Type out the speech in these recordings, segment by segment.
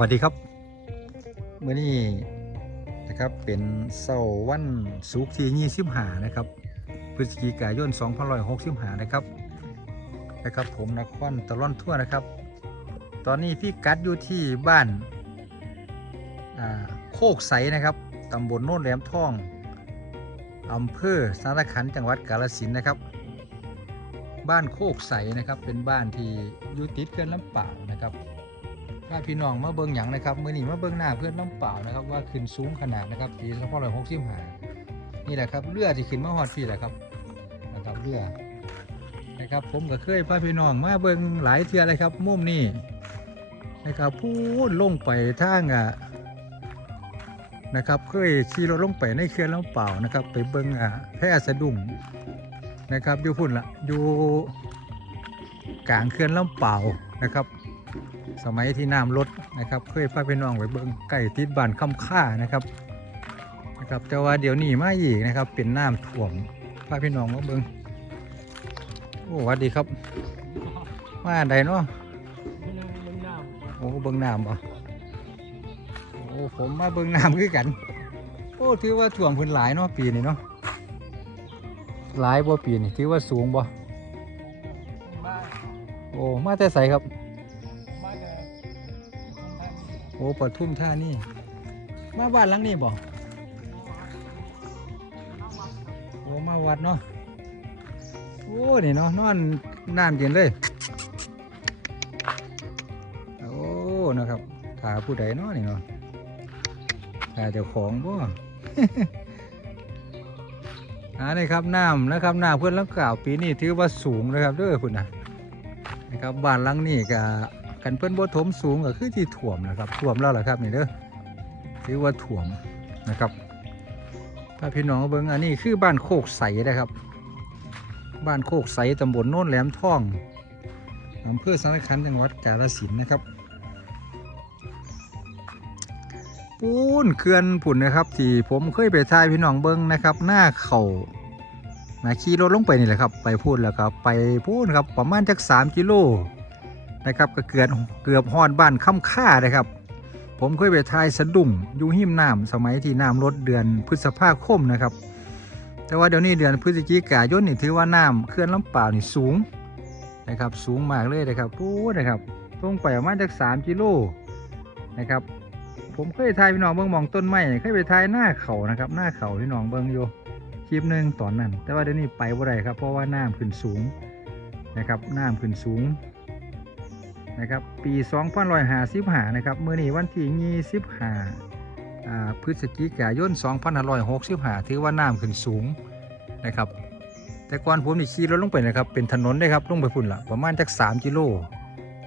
วัสดีครับเมื่อนี้นะครับเป็นเสาร์วันศุกร์ที่25นะครับพฤศจิกายน2565นะครับนะครับผมนครตะล่อนทั่วนะครับ ตอนนี้พี่กัดอยู่ที่บ้านาโคกใสนะครับตำบลโน่นแหลมทองอำเภอสารขันจังหวัดกาฬสินนะครับ บ้านโคกใสนะครับเป็นบ้านที่อยู่ติดเขื่อนลำป่าวนะครับ ถ้าพี่น้องมาเบิ่งหยังนะครับมื่อนี้มาเบิ่งหน้าเพื่อนน้ำเปล่านะครับว่าขึ้นสูงขนาดนะครับปีสองพันร้อยหกสิบห้านี่แหละครับเรือที่ขึ้นมาฮอดพี่แหละครับนะครับเรือนะครับผมก็เคยพาพี่น้องมาเบิ่งหลายเทือเลยครับมุมนี้นะครับพูดลงไปทางอะนะครับเคยขี่รถลงไปในเขื่อนลำเปล่านะครับ ไปเบิ่งอะแพร่สะดุ้งนะครับอยู่พุ่นละอยู่กลางเขื่อนลำเปล่านะครับ สมัยที่น้ำลดนะครับ เคยพาพี่น้องไปเบิ่งไก่ติดบ้านคำค่านะครับนะครับ แต่ว่าเดี๋ยวนี้มาอีกนะครับ เป็นน้ำท่วมพาพี่น้องมาเบิ่งโอ้หวัสดีครับ มาใดเนาะโอ้เบิ่งน้ำบ่โอ้ผมมาเบิ่งน้ำคือกัน โอ้ถือว่าท่วมพื้นหลายเนาะปีนี้เนาะหลายบ่ปีนี้ถือว่าสูงบ่โอ้มาแต่ใสครับ อ้ปทุมท่านี่มาบ้านหลังนี้บ่โอ้มาวัดเนาะโอ้นี่เนาะนอนน้ำเย็นเลยโอ้นะครับขาผู้ใดเนาะนี่เนาะขาเจ้าของบ่อ่านี่ครับน้ำนะครับน้ำเพื่อนลังกล่าวปีนี้ถือว่าสูงนะครับเด้อคุณนะนะครับบ้านหลังนี้ก็ กันเพิ่นบ่ถมสูงก็คือที่ถ่วมนะครับถ่วมแล้วล่ะครับนี่เด้อถือว่าถ่วมนะครับถ้าพี่น้องเบิงอันนี้คือบ้านโคกใสนะครับ บ้านโคกใสตำบลโน่นแหลมท่องอำเภอสารคันจังหวัดกาฬสินธุ์นะครับ ปูนเขื่อนผุ่นนะครับ ที่ผมเคยไปถ่ายพี่น้องเบิงนะครับหน้าเขานะขี่รถลงไปนี่แหละครับ ไปพูดแล้วครับ ไปพูดครับประมาณจัก3กิโล นะครับก็เกือบเกือบฮอดบ้านค่ำค่านะครับ ผมเคยไปทายสะดุ้งอยู่หิมน้ำสมัยที่น้ำลดเดือนพฤษภาคมนะครับ แต่ว่าเดี๋ยวนี้เดือนพฤศจิกายนนี่ถือว่าน้ำเคลื่อนลำเปล่านี่สูงนะครับ สูงมากเลยนะครับปู๊นะครับลงไปประมาณจากสามกิโลนะครับ ผมเคยทายพี่น้องเบิ้งมองต้นไม้เคยไปทายหน้าเขานะครับ หน้าเขาพี่น้องเบิ้งอยู่คลิปหนึ่งตอนนั้น แต่ว่าเดี๋ยวนี้ไปบ่ได้ครับเพราะว่าน้ำขึ้นสูงนะครับน้ำขึ้นสูง นะครับปี2555นะครับเมื่อนี้วันที่25อ่าพฤศจิกายน2565 ถือว่าน้ำขึ้นสูงนะครับแต่ก่อนผมนี่ขี่รถลงไปนะครับเป็นถนนเลยครับลงไปพุ่นละประมาณจัก3กิโล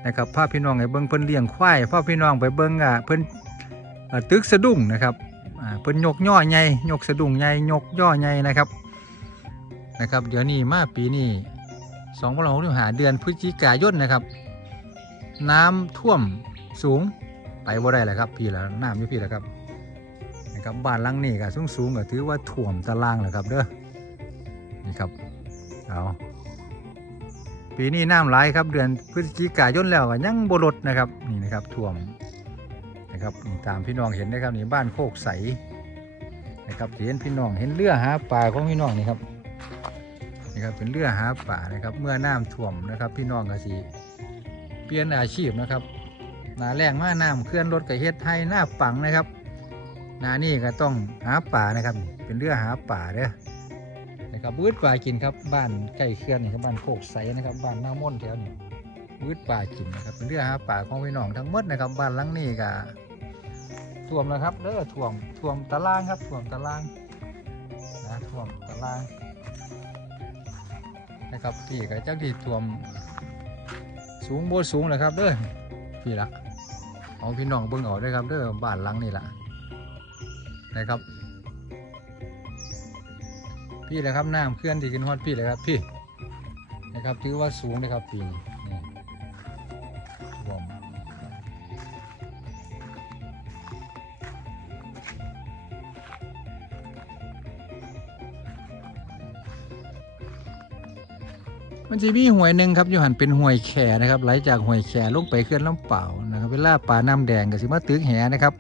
นะครับพาพี่น้องไปเบิ่งเพิ่นเลี้ยงควายพาพี่น้องไปเบิ่งอ่าเพิ่นตึกสะดุ้งนะครับเพิ่นยกย่อใหญ่ยกสะดุ้งใหญ่ยกย่อใหญ่นะครับนะครับ เดี๋ยวนี้มาปีนี้2565เดือนพฤศจิกายนนะครับ น้ำท่วมสูงไปบ่ได้แหละครับ พี่แล้วน้ำอยู่พี่แล้วครับนะครับบ้านหลังนี้ก็สูงสูงก็ถือว่าท่วมตารางแหละครับเด้อนี่ครับเอาปีนี้น้ำหลายครับเดือนพฤศจิกายนแล้วก็ยังบลดนะครับนี่นะครับท่วมนะครับตามพี่น้องเห็นนะครับนี่บ้านโคกใสนะครับเห็นพี่น้องเห็นเรือหาปลาของพี่น้องนี่ครับนี่ครับเป็นเรือหาปลานะครับเมื่อน้ำท่วมนะครับ พี่น้องก็สี เปลี่ยนอาชีพนะครับหนาแรงมาน้ำเคลื่อนรถกับเฮ็ดให้หน้าปังนะครับหนานี่ก็ต้องหาป่านะครับ เป็นเรื่องหาป่าเด้อนะครับบืดป่ากินครับบ้านใกล้เขื่อนนี่ครับบ้านโคกใสนะครับบ้านหน้าม่นแถวนี้บืดป่ากินนะครับเป็นเรื่องหาป่าของพี่น้องทั้งหมดนะครับบ้านหลังนี้ก็ท่วมแล้วครับเด้อท่วมท่วมตารางครับท่วมตารางนะท่วมตารางนะครับพี่ก็จักที่ท่วม สูงโบสูงเลยครับเด้อพี่ละเอาพี่น้องเบิ่งออกด้อครับเด้อบ้านหลังนี่ละนะครับ พี่เลยครับน้ำเคลื่อนที่กินฮอดพี่เลยครับพี่นะครับถือว่าสูงนะครับปีนี้ มันจะมีห้วยหนึ่งครับอยู่หันเป็นห้วยแขนะครับไหลจากห้วยแขลงไปเขื่อนลำเปล่านะครับเวลาปลาน้ำแดงก็สิมาตึกแหนะครับ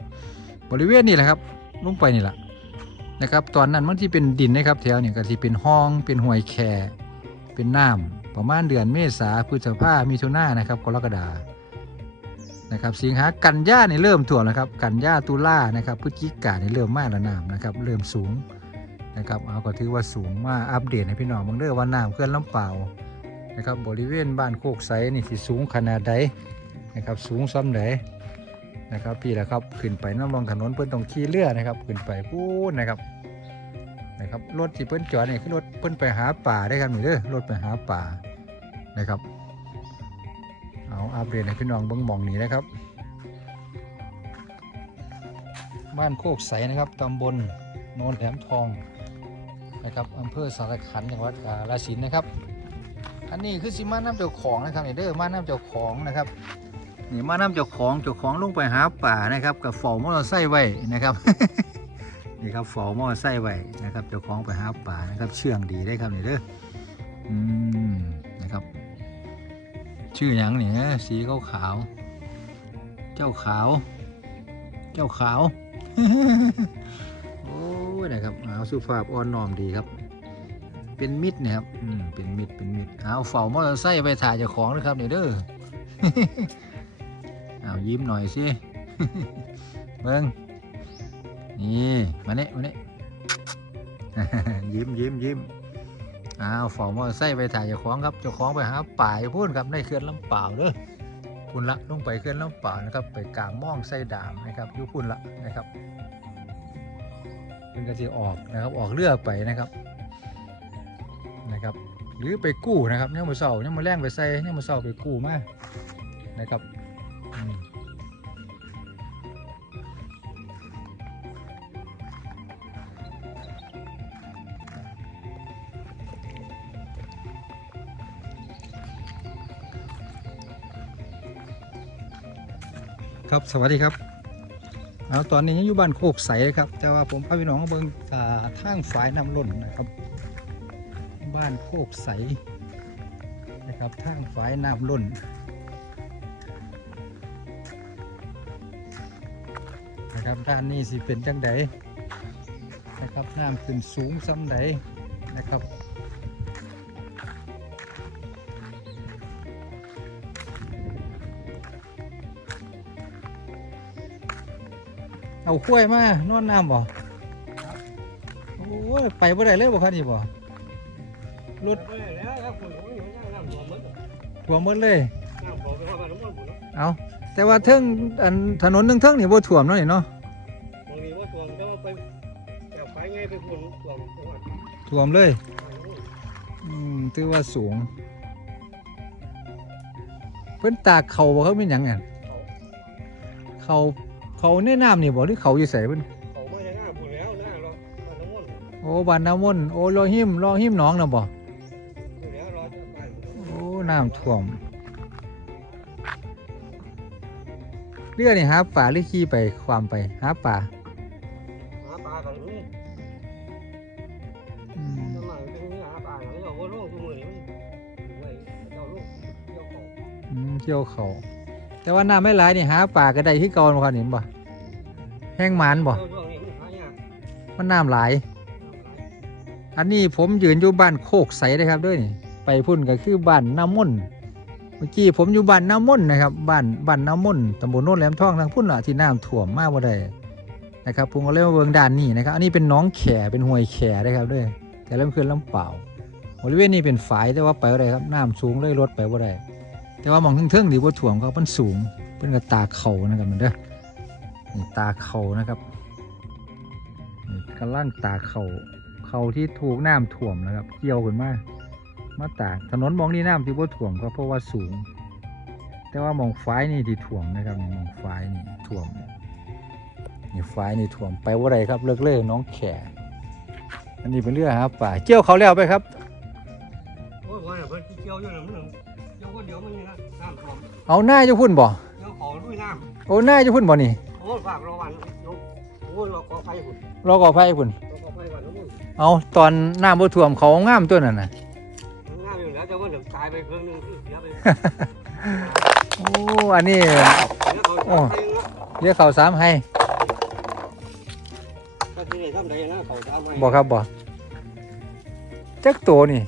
บริเวณนี้แหละครับลงไปนี่แหละนะครับตอนนั้นมันที่เป็นดินนะครับแถวนี้ก็ที่เป็นห้องเป็นห้วยแขเป็นน้ำประมาณเดือนเมษาพฤษภามิถุนายนนะครับกรกฎานะครับสิงหากันยาเนี่เริ่มถ่วมแล้วครับ กันยาตุลานะครับพฤศจิกาเนี่เริ่มมากแล้วน้ำนะครับเริ่มสูงนะครับเอาก็ถือว่าสูงมากอัปเดตให้พี่น้องเบางเด้อว่าน้ำเคลื่อนลำเปล่า นะครับบริเวณบ้านโคกไซนี่สิสูงขนาดใดนะครับสูงซ้ำไหนนะครับพี่แหละครับขึ้นไปน้ำลองถนนเพิ่อนต้องขี่เรือนะครับขึ้นไปพูดนะครับนะครับรถที่เพิ่อนจอดนี่คือรถเพิ่อนไปหาป่าได้ครับนี่เด้อรถไปหาป่านะครับเอาอัปเดตให้พี่น้องเบิ่งมองนี้นะครับ บ้านโคกใสนะครับตำบลโนนแหลมทองนะครับอำเภอสารขันจังหวัดกาฬสินธุ์นะครับ อันนี้คือสิมาน้ำเจ้าของนะครับนี่เด้อมาน้ำเจ้าของนะครับนี่มาน้ำเจ้าของเจ้าของลงไปหาป่านะครับกับฝ่อมอเตอร์ไซค์ไว้นะครับนี่ครับฝ่อมอเตอร์ไซค์ไว้นะครับเจ้าของไปหาป่านะครับเชื่องดีได้ครับนี่เด้ออืมนะครับ ชื่อหยังเนี่ยสีขาวขาว เจ้าขาว เจ้าขาวโอ้ยนะครับเอาสุภาพอ่อนน้อมดีครับ เป็นมิตรนะครับอืมเป็นมิตรเป็นมิตรเอาเฝ้ามอเตอร์ไซค์ไปถ่ายเจ้าของนะครับนี่เด้อเอายิ้มหน่อยสิเบิ้งนี่มาเนี่ยมาเนี่ยยิ้มยิ้มยิ้มอ้าวฝ่อมอเตอร์ไซค์ไปถ่ายเจ้าของครับเจ้าของไปหาป่าพูนครับในเขื่อนลำเปล่าเด้อพุ่นละลงไปเขื่อนลำเปล่านะครับ ไปกลางม่องไส้ดามนะครับยู่พุ่นละนะครับเพิ่นก็จะออกนะครับออกเรือไปนะครับ นะครับ หรือไปกู้นะครับเนี่ยมมือเสาเนี่ยมมือแรงไปใส่เนี่ยมมือเสาไปกู้มานะครับครับสวัสดีครับเอาตอนนี้ยังอยู่บ้านโคกใสครับ แต่ว่าผมพาพี่น้องมาเบิ่งทางฝายน้ำล้นนะครับ บ้านโคกใสนะครับทางฝายน้ำล้นนะครับด้านนี้สิเป็นจังไดนะครับน้ำขึ้นสูงซ้ำไดนะครับเอาข้วยมานอนน้ำบ่โอ้ยไปบ่ได้เลยบ่คันนี้บ่ รถไปแล้วครับคุณโอ้ยน้ำท่วมหมดท่วมหมดเลยน้ำท่วมไปว่าบ้านน้ำมันหมดแล้วเอาแต่ว่าเทิงอันถนนเทิงๆนี่บ่ท่วมเนาะนี่เนาะบางทีว่าท่วมแต่ว่าไปแต่ไปไงไปคุณท่วมจังหวัดท่วมเลยอืมถือว่าสูง เพิ่นตากเขาบ่เขาเป็นหยังไงเขาเขาในน้ำนี่บ่หรือเขาอยู่ใส่เพิ่นเขามาจากหน้าคุณแล้วหน้ารอบ้านน้ำมันโอ้บ้านน้ำมนต์โอ้รอหิมรอหิมหน้องน่ะบ่คุณ น้ำท่วมเรือนี่หาป่าหรือขี่ไปความไปหาป่าหาปลากันลุงอืมสมัยเป็นหาปลาอย่างนี้เราก็ลูกทุกมือนี่มันไม่เจ้าลูกเจ้าของอืมเที่ยวเขา แต่ว่าน้ำไม่หลายนี่หาป่าก็ได้ที่เก่าบ่ครับนี่บ่แห้งหมานบ่เจ้าช่วงนี้มันหายากมันน้ำหลาย อันนี้ผมยืนอยู่บ้านโคกใสนะครับด้วยนี่ ไปพุ่นก็คือบ้านน้ำมนเมื่อกี้ผมอยู่บ้านน้ำมนนะครับบ้านบ้านน้ำมนต์ตำบลโน้นแหลมทองทางพุ่นละที่น้ำท่วมมากบ่ได้นะครับผมก็เลยมาเบิงด้านนี้นะครับอันนี้เป็นน้องแขเป็นห้วยแขนะครับด้วยแต่เริ่มขึ้นลำเปล่าบริเวณนี้เป็นฝายแต่ว่าไปบ่ได้ครับน้ำสูงเลยรถไปบ่ได้แต่ว่ามองเทิงๆที่ว่าท่วมเขามันสูงเป็นกระตาเขานะครับมันเด้อตาเขานะครับนี่กำลังตาเขาเขาที่ถูกน้ำท่วมนะครับ เกี่ยวขึ้นมา มาตากถนนมองนี่น้ำที่ว่าท่วมก็เพราะว่าสูง แต่ว่ามองฝ้ายนี่ที่ท่วมนะครับนี่มองฝ้ายนี่ท่วมนี่ฝ้ายนี่ท่วมไปว่าไรครับเลิกเลิกน้องแขอันนี้เป็นเรือครับป่าเกี่ยวเขาแล้วไปครับโอ้ยวันนี้เพิ่นเกี่ยวอยู่นะมึงเกี่ยวคนเดียวมันนี่นะน้ำท่วมเอาหน้าจะพุ่นบ่เกี่ยวของด้วยน้โอ้หน้าจะพุ่นบ่นี่ำโอ้ยฝากรอวันโอ้ยรอขอไฟคุณรอก่อไฟพุ่นรอขอไฟวันน้ำมันเอาตอนน้ำบ่ท่วมเขางามตัวนั่นน่ะ ง่ายอยู่แล้วแต่ว่ามันจะตายไปเพิ่งนึงเสียไปโอ้ อันนี้โอ้เรียกเขาสามให้ก็ที่นี่ทำได้นะเขาทำให้บอกครับบอกจักตัวนี่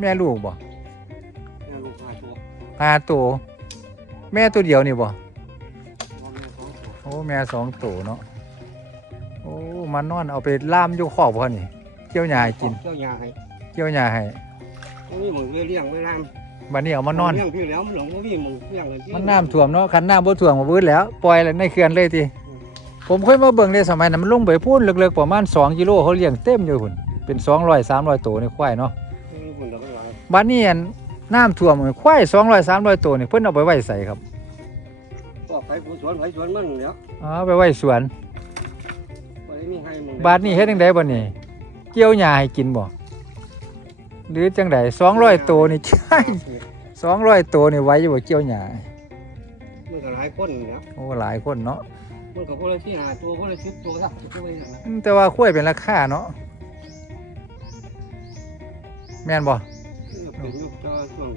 แม่ลูกบ่เนี่ยลูกหาตัวหาตัว แม่ตัวเดียวนี่บ่พ่อแม่สองตัวโอ้แม่สองตัวเนาะโอ้มันนอนเอาไปล่ามอยู่ขอบบ่นี่เกี่ยวหญ้าให้กินเจ้าหญ้าให้เกี่ยวหญ้าให้ นี่มึงเลี้ยงไม่น้ำบัดนี้เอามานอน เลี้ยงพี่แล้วมันหลงว่าพี่มึงเลี้ยงเลยมันน้ำท่วมเนาะคันน้ำบ่ท่วมมาบื้นแล้วปล่อยแล้วในเขื่อนเลยทีผมเคยมาเบิ่งในสมัยนั้นมันลงไปพูนเลึกๆประมาณ2กิโลเขาเลี้ยงเต็มอยู่พุ่นเป็น200 300ตัวในควายเนาะนี่คนเดียวกันหลายบัดนี้อันน้ำท่วมควาย200 300ตัวนี่เพิ่นเอาไปไว้ใส่ครับก็ไปสวนไปสวนมันแล้วอ๋อไปไว้สวนไปมีให้มึงบาดนี้เฮ็ดจังไดบัดนี้เกี่ยวหญ้าให้กินบ่ หรือจังได200ตัวนี่ใช่200ตัวนี่ไหว้อยู่บ่เกี่ยวหญ้ามันก็หลายคนแล้วโอ้หลายคนเนาะมันก็คนละที่หาตัวคนละชุดตัวละตัวไปนั่นนะอืมแต่ว่าควายเป็นราคาเนาะแม่นบ่เป็นยุคเจ้าช่วง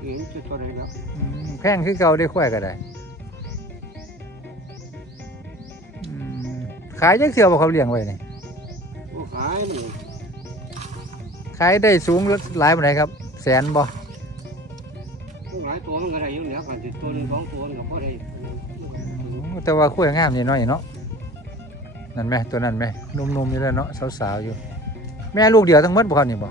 เห็นจุดตัวใดแล้วอืมแพงคือเก่าได้ควายก็ได้อืมขายจักเสือบ่เขาเลี้ยงไว้นี่ผู้ขายมัน ขายได้สูงหลายปานใดครับ แสนบ่หลายตัวมันก็ได้อยู่แล้วกันจุดตัวหนึงสองตัวมันก็พอได้อืมแต่ว่าควายงามนี่น้อยเนาะนั่นแม่ตัวนั้นแม่นุ่มๆอยู่แล้วเนาะสาวๆอยู่ แม่ลูกเดียวทั้งหมดบ่ครับนี่บ่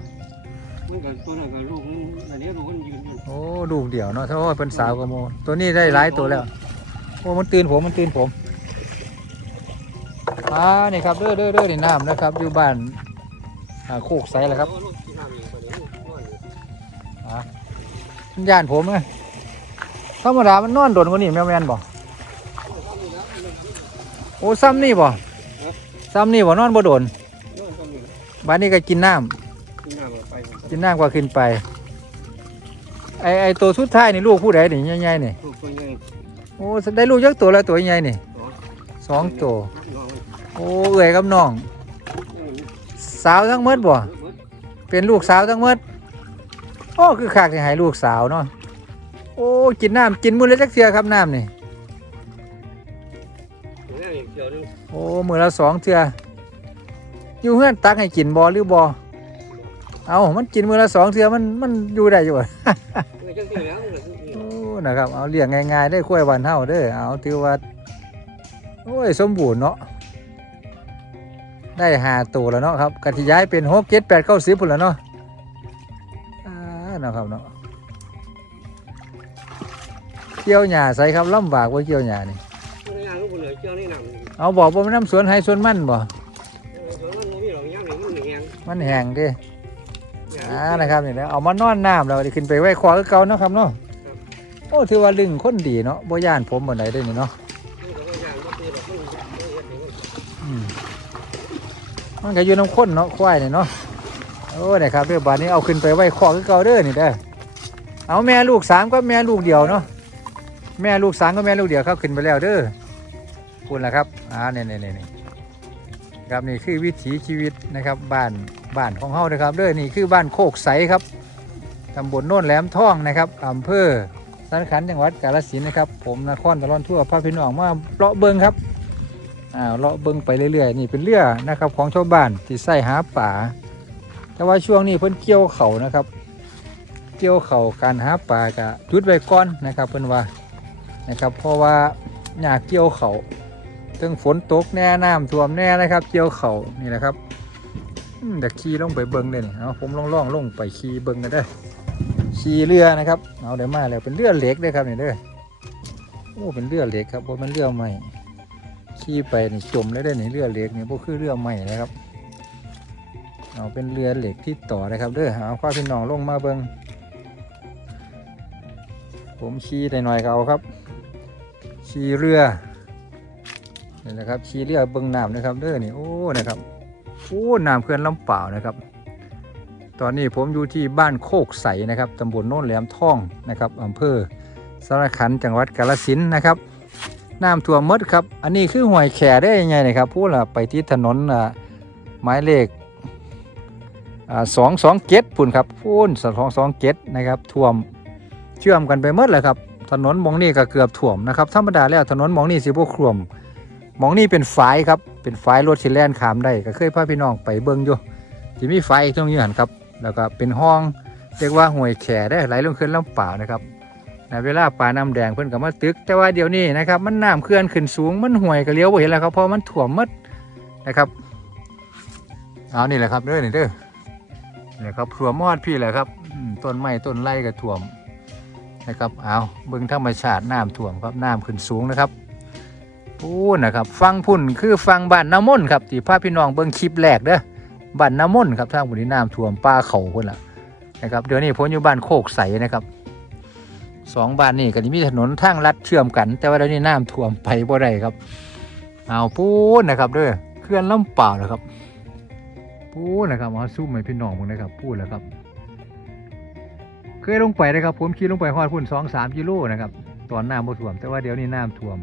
มันก็ตัวนั้นก็ลูกมันอันนี้ลูกมันยืนอยู่โอ้ลูกเดียวเนาะถ้าว่าเป็นสาวก็โมตัวนี้ได้หลายตัวแล้วโอ้มันตื่นผมมันตื่นผมอ่านี่ครับเด้อเด้อเด้อนี่น้ำนะครับอยู่บ้านอ่าโคกใสแหละครับ ย่านผมไงธรรมดามันนอนโดนกว่านี้แม่แมนบ่โอ้ซ้ำนี่บ่ซ้ำนี่บ่นอนบ่โดนบ้านนี้ก็กินน้ำกินน้ำกว่าขึ้นไปไอไอตัวสุดท้ายนี่ลูกผู้ใดนี่ใหญ่ๆนี่ลูกตัวใหญ่โอ้ได้ลูกยักตัวแล้วตัวใหญ่นี่สองตัวโอ้เอื่อยกับน้อง สาวทั้งหมดบ่เป็นลูกสาวทั้งหมด อ้คือคักที่ให้ลูกสาวเนาะโอ้กินน้ำกินมื้อละจักเทื่อครับน้ำนี่แม่อีกเดียวนึงโอ้มือละสองเทืออยู่เฮือนตักให้กินบ่หรือบ่เอามันกินมือละสองเทือมันมันอยู่ได้อยู่ออจังที่แล้วมันก็คือโอ้นะครับเอาเลี้ยงง่ายๆได้กล้วยบ้านเฮาเด้อเอาถือว่าโอ้ยสมบูรณ์เนาะได้หาตัวแล้วเนาะครับกะทิย้ายเป็นหกเจ็ดแปดเก้าสิบพุ่นแล้วเนาะ นะครับเนาะเกี่ยวหญ้าใส่ครับลำบากว่าเกี่ยวหญ้านี่มันย่างลูกเหนือเจ้านี่น้ำเอาบอกว่ามันน้ำสวนให้สวนมันบ่เออส่วนมันบ่มีหรอกย่างนี่มันเหนียงมันแห้งเด้อ่านะครับนี่แหละเอามานอนน้ำแล้วได้ขึ้นไปไว้ขวาคือเก่าเนาะครับเนาะโอ้ถือว่าลึงคนดีเนาะบ่ย่านผมบ่ไหนได้อนี่เนาะมันก็บ่ย่างบ่ตีหรอกมันมันเฮ็ดให้มันอืมมันก็อยู่น้ำข้นเนาะควายนี่เนาะโอ้นี่ครับเรื่องบานนี้เอาขึ้นไปไว้คอคือเก่าเด้อนี่เด้อเอาแม่ลูกสามก็แม่ลูกเดียวเนาะแม่ลูกสามก็แม่ลูกเดียวครับขึ้นไปแล้วเด้อพูดแล้วครับอ่านี่นี่นี่นี่ครับนี่คือวิถีชีวิตนะครับบ้านบ้านของเฮาเด้อครับเด้อนี่คือบ้านโคกใสครับตำบลโน่นแหลมท่องนะครับอำเภอสันขันจังหวัดกาฬสินธุ์นะครับ ผมนครตะลอนทั่วพาพี่น้องมาเลาะเบิงครับอ่าเลาะเบิงไปเรื่อยๆนี่เป็นเรือนะครับของชาวบ้านที่ใส่หาป่า แต่ว่าช่วงนี้เพิ่นเกี่ยวเขานะครับ เกี่ยวเขาการหาป่ากะจุดไว้ก่อนนะครับเพิ่นว่านะครับเพราะว่าอยากเกี่ยวเขาถึงฝนตกแน่น้ำท่วมแน่นะครับ เกี่ยวเขานี่นะครับเดี๋ยวขี่ลงไปเบิ่งเลยนี่เอาผมล่องลงไปขี่เบิ่งกันเด้ขี่เรือนะครับเอาเดี๋ยวมาแล้วเป็นเรือเหล็กด้อครับนี่เด้อโอ้เป็นเรือเหล็กครับเพราะมันเรือใหม่ขี่ไปนี่จมแล้วได้ในเรือเหล็กนี่พวกคือเรือใหม่นะครับ เอาเป็นเรือเหล็กที่ต่อนะครับเด้อเอาข้าพี่น้องลงมาเบิงผมขี่ได้หน่อยก็เอาครับขี่เรือนี่นะครับขี่เรือเบิงน้ำนะครับเด้อนี่โอ้นะครับโอ้น้ำเขื่อนลำเปล่านะครับ ตอนนี้ผมอยู่ที่บ้านโคกใสนะครับตำบลโน่นแหลมท่องนะครับอำเภอสารขันจังหวัดกาฬสินนะครับน้ำท่วมมดครับ อันนี้คือห่วยแขได้ยังไงนะครับพูดละไปที่ถนนอะหมายเลข สองสองเจ็ดพุ่นครับพุ่นสองสองเจ็ดนะครับท่วมเชื่อมกันไปหมดเลยครับ ถนนมองนี่ก็เกือบท่วมนะครับธรรมดาแล้วถนนมองนี่สิบ่ท่วมมองนี่เป็นฝายครับเป็นฝายรถสิแลนขามได้ก็เคยพาพี่น้องไปเบิ่งอยู่ที่มีฝายตรงนี้หันครับแล้วก็เป็นห้องเรียกว่าห้วยแขได้ไหลลงขึ้นลำป่านะครับในเวลาป่าน้ำแดงเพิ่นก็มาตึก แต่ว่าเดี๋ยวนี้นะครับมันน้ำเคลื่อนขึ้นสูงมันห่วยก็เลี้ยวบ่เห็นแล้วครับเพราะมันถ่วมหมดนะครับเอานี่แหละครับเด้อนี่เด้อ นี่แหละครับถ่วมอดพี่แหละครับต้นไม้ต้นไร่ก็ถ่วมนะครับเอาเบิ่งธรรมชาติน้ำถ่วมครับน้ำขึ้นสูงนะครับพูนนะครับ ฟังพุ่นคือฟังบ้านน้ำมนครับที่พาพี่น้องเบิ่งคลิปแรกเด้อบ้านน้ำมนครับทางบุรีน้ำท่วมป่าเขาคนละนะครับเดี๋ยวนี้ผมอยู่บ้านโคกใสนะครับสองบ้านนี่ก็จะมีถนนทางลัดเชื่อมกัน แต่ว่าเดี๋ยวนี้น้ำท่วมไปบ่ได้ครับเอาปูนนะครับเด้อเคลื่อนลำเปล่านะครับ ปูนนะครับมาสู้ให้พี่น้องมึงนะครับพูดแล้วครับ เคยลงไปนะครับ ผมขี่ลงไปฮอดพุ่นสองสามกิโลนะครับตอนน้ำท่วม แต่ว่าเดี๋ยวนี้น้ำท่วม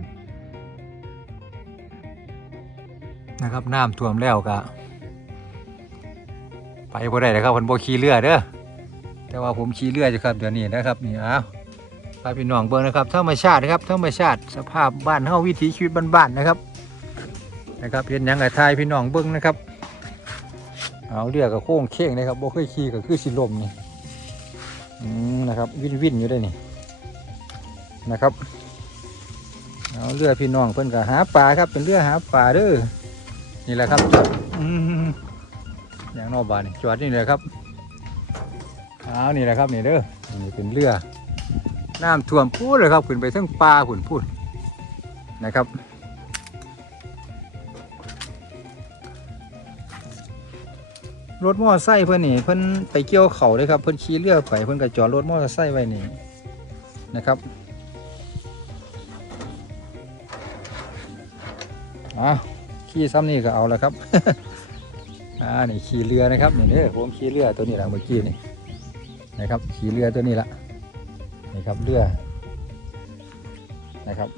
นะครับน้ำท่วมแล้วก็ไปบ่ได้นะครับผมบ่ขี่เรือเด้อแต่ว่าผมขี่เรืออยู่ครับเดี๋ยวนี้นะครับนี่อ้าวพาพี่น้องเบิ่งนะครับธรรมชาตินะครับธรรมชาติสภาพบ้านเฮาวิถีชีวิตบ้านๆนะครับนะครับเห็นยังกับทายพี่น้องเบิ่งนะครับ เอาเรือกับโค้งเข่งนะครับบ่เคยขี่ก็คือสิลมนี่นะครับ วิ่นวิ่นอยู่ได้นี่นะครับเอาเรือพี่น้องเพิ่อนก็หาปลาครับเป็นเรือหาปลาเด้อนี่แหละครับจอดอย่างนอกบ้านนี่จอดนี่เลยครับเอานี่แหละครับนี่เด้อนี่เป็นเรือน้ำท่วมพูดเลยครับขึ้นไปทั้งปลาผุนพูดนะครับ รถมอไซค์เพื่อนนี่เพื่อนไปเกี่ยวเขาเลยครับ เพื่อนขี่เรือไปเพื่อนก็จอดรถมอเตอร์ไซค์ไว้นี่นะครับอะขี่ซ้ำนี่ก็เอาแล้วครับอ่านี่ขี่เรือนะครับนี่เด้อผมขี่เรือตัวนี้แหละเมื่อกี้นี่นะครับขี่เรือตัวนี้ละนี่ครับเรือนะครับ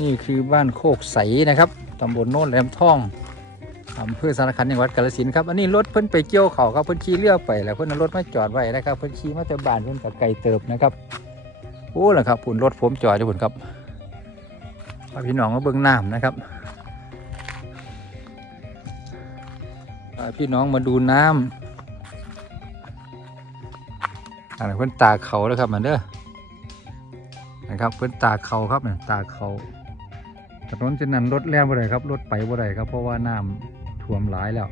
นี่คือบ้านโคกใสนะครับตำบลโน่นแหลมทอง อำเภอสารคันจังหวัดกาฬสินครับ อันนี้รถเพิ่นไปเกี่ยวเขาครับเพิ่นขี่เรือไปแล้วเพิ่นเอารถมาจอดไว้นะครับเพิ่นขี่มาจากบ้านเพิ่นกับไก่เติบนะครับโอ้ล่ะครับผุนรถผมจอดอยู่ผุนครับพี่น้องมาเบิ่งน้ำนะครับพี่น้องมาดูน้ำอันนี้เพิ่นตากเขาแล้วครับมันเด้อนะครับเพิ่นตากเขาครับเนี่ยตากเขาถนนเส้นนั้นรถแล่นบ่ได้ครับรถไปบ่ได้ครับเพราะว่าน้ำ ท่วมหลายแล้ว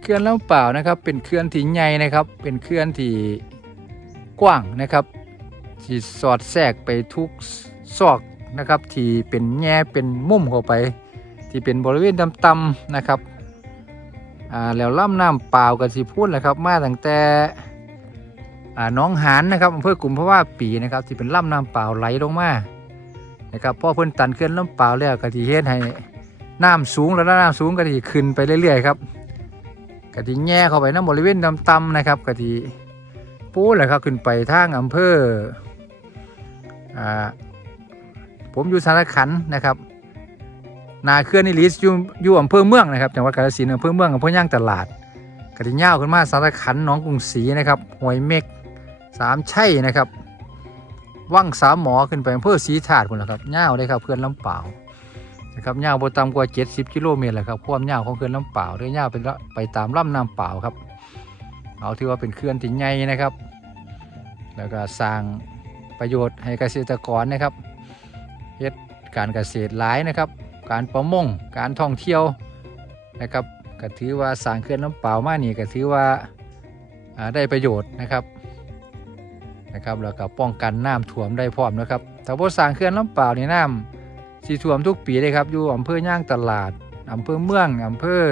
เขื่อนลำเปล่านะครับเป็นเขื่อนที่ใหญ่นะครับ เป็นเขื่อนที่กว้างนะครับที่สอดแทรกไปทุกซอกนะครับ ที่เป็นแง่เป็นมุมเข้าไป ที่เป็นบริเวณต่ำๆนะครับอ่าแล้วล่ำน้ำเปล่ากันสิพูดเลยครับ มาตั้งแต่ น้องหานนะครับอำเภอกลุ่มเพราะว่าปีนะครับที่เป็นล่ำน้ำเปล่าไหลลงมานะครับพอเพิ่นตันเขื่อนลำเปล่าแล้วก็ที่เฮ็ดให้น้ำสูงแล้วน้ำสูงก็ที่ขึ้นไปเรื่อยๆครับก็ที่แง่เข้าไปน้ำบริเวณต่ำๆนะครับก็ที่ปูนแหละครับขึ้นไปทางอำเภออ่าผมอยู่สารขันนะครับนาเคลื่อนนิลิสอยู่อยู่อำเภอเมืองนะครับจังหวัดกาฬสินธุ์อำเภอเมืองอำเภอย่างตลาดกระดิ่งย่าขึ้นมาสารขันน้องกรุงศรีนะครับหวยเม็ก สามชัยนะครับว่างสามหมอขึ้นไปอำเภอศรีถาดคนละครับย่าเลยครับเพื่อนลำเปล่านะครับย่าวบต่ำกว่า70กิโลเมตรแหละครับความยาของเขื่อนลำเปล่าเรือยาเป็นละไปตามลำน้ำเปล่าครับ เอาถือว่าเป็นเคลื่อนที่ใหญ่นะครับ แล้วก็สร้างประโยชน์ให้เกษตรกรนะครับเฮ็ดการเกษตรหลายนะครับ การประมงการท่องเที่ยวนะครับก็ถือว่าสร้างเขื่อนน้ำเปล่ามานี่ก็ถือว่าได้ประโยชน์นะครับ นะครับแล้วก็ป้องกันน้ำท่วมได้พร้อมนะครับแต่พอสร้างเขื่อนน้ำเปล่านี่น้ำสีท่วมทุกปีเลยครับอยู่อำเภอย่างตลาดอำเภอเมืองอำเภอ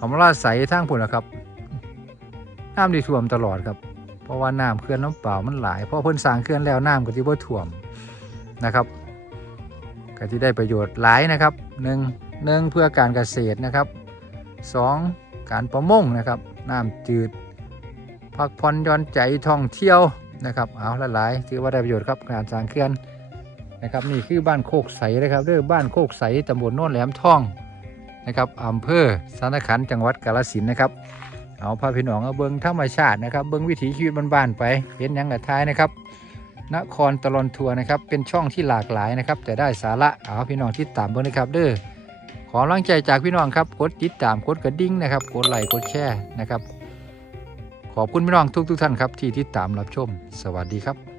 คำราชใสทางผุนนะครับน้ำดีท่วมตลอดครับ เพราะว่าน้ำเขื่อนน้ำเปล่ามันหลายเพราะเพิ่นสร้างเขื่อนแล้วน้ำก็ที่บ่ท่วมนะครับก็ที่ได้ประโยชน์หลายนะครับหนึ่งหนึ่งเพื่อการเกษตรนะครับสองการประมงนะครับน้ำจืดพักผ่อนหย่อนใจท่องเที่ยว นะครับเอาละหลายถือว่าได้ประโยชน์ครับการสร้างเขื่อนนะครับนี่คือบ้านโคกใสนะครับเด้อบ้านโคกใสตำบลโน่นแหลมทองนะครับอำเภอสารขันจังหวัดกาฬสินนะครับเอาพาพี่น้องเอาเบิ้งธรรมชาตินะครับเบิ้งวิถีชีวิตบ้านๆไปเห็นยังกับท้ายนะครับนครตลอนทัวร์นะครับเป็นช่องที่หลากหลายนะครับ แต่ได้สาระเอาพี่น้องที่ตามเบิ้งนะครับเด้อขอกำลังใจจากพี่น้องครับกดติดตามกดกระดิ่งนะครับกดไลค์กดแชร์นะครับ ขอบคุณพี่น้องทุกทุกท่านครับที่ติดตามรับชม สวัสดีครับ